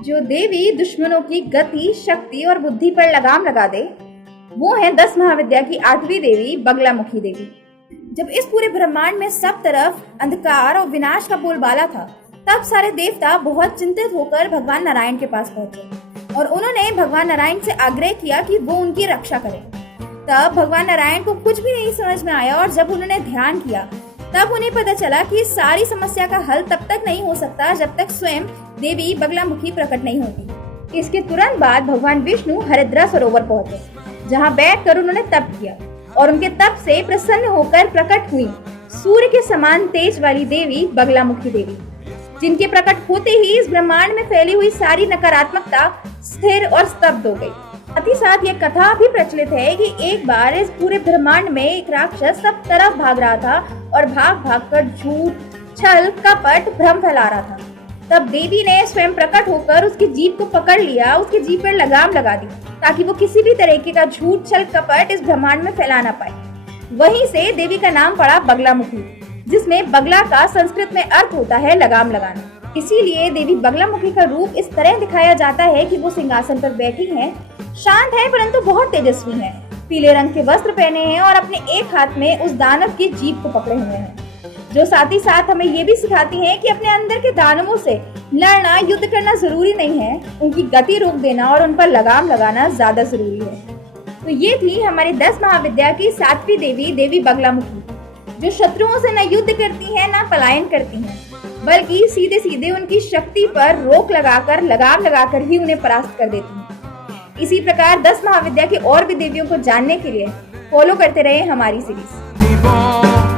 जो देवी दुश्मनों की गति, शक्ति और बुद्धि पर लगाम लगा दे, वो है 10 महाविद्या की 8वीं देवी बगलामुखी देवी। जब इस पूरे ब्रह्मांड में सब तरफ अंधकार और विनाश का बोलबाला था, तब सारे देवता बहुत चिंतित होकर भगवान नारायण के पास पहुंचे और उन्होंने भगवान नारायण से आग्रह किया कि वो उनकी रक्षा करें। तब भगवान नारायण को कुछ भी नहीं समझ में आया और जब उन्होंने ध्यान किया तब उन्हें पता चला कि सारी समस्या का हल तब तक नहीं हो सकता जब तक स्वयं देवी बगलामुखी प्रकट नहीं होती। इसके तुरंत बाद भगवान विष्णु हरिद्रा सरोवर पहुंचे, जहां बैठकर उन्होंने तप किया और उनके तप से प्रसन्न होकर प्रकट हुई सूर्य के समान तेज वाली देवी बगलामुखी देवी, जिनके प्रकट होते ही इस ब्रह्मांड में फैली हुई सारी नकारात्मकता स्थिर और स्तब्ध हो गई। साथ ही साथ ये कथा भी प्रचलित है कि एक बार इस पूरे ब्रह्मांड में एक राक्षस सब तरफ भाग रहा था और भाग भाग कर झूठ, छल, कपट, भ्रम फैला रहा था। तब देवी ने स्वयं प्रकट होकर उसकी जीभ को पकड़ लिया, उसकी जीभ पर लगाम लगा दी ताकि वो किसी भी तरीके का झूठ, छल, कपट इस ब्रह्मांड में फैला ना पाए। वहीं से देवी का नाम पड़ा बगलामुखी, जिसमें बगला का संस्कृत में अर्थ होता है लगाम लगाना। इसीलिए देवी बगलामुखी का रूप इस तरह दिखाया जाता है कि वो सिंहासन पर बैठी हैं, शांत है परंतु बहुत तेजस्वी हैं, पीले रंग के वस्त्र पहने हैं और अपने एक हाथ में उस दानव की जीभ को पकड़े हुए हैं, जो साथ ही साथ हमें ये भी सिखाती हैं कि अपने अंदर के दानवों से लड़ना, युद्ध करना जरूरी नहीं है, उनकी गति रोक देना और उन पर लगाम लगाना ज्यादा जरूरी है। तो ये थी हमारी 10 महाविद्या की 7वीं देवी, देवी बगलामुखी, जो शत्रुओं से न युद्ध करती है न पलायन करती है, बल्कि सीधे सीधे उनकी शक्ति पर रोक लगाकर, लगाम लगाकर ही उन्हें परास्त कर देती है। इसी प्रकार 10 महाविद्या की और भी देवियों को जानने के लिए फॉलो करते रहे हमारी सीरीज।